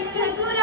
ಎಂಥ ದೂರ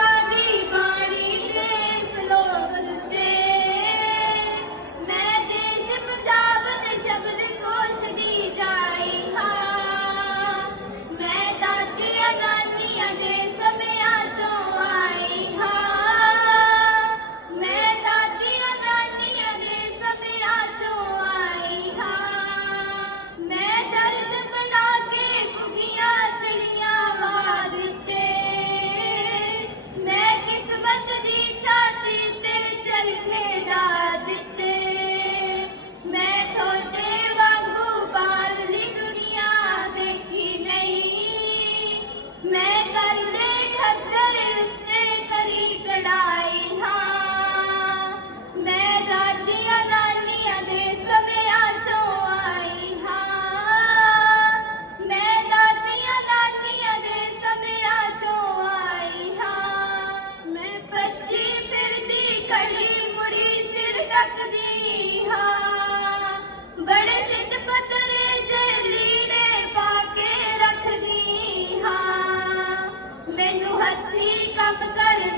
ਹੱਥੀ ਕੰਮ ਕਰ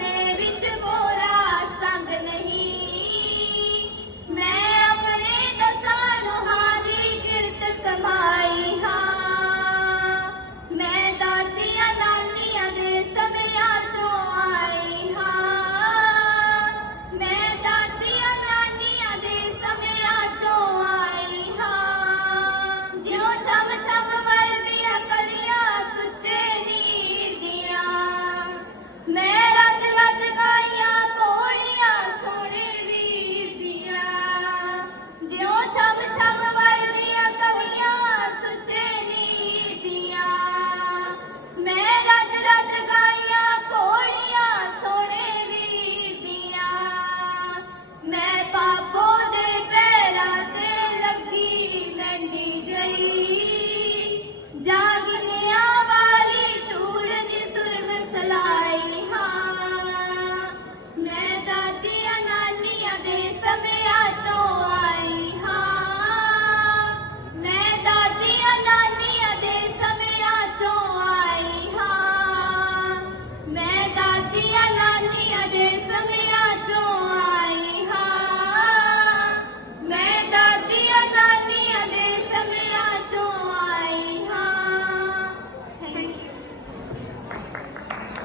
உலகமே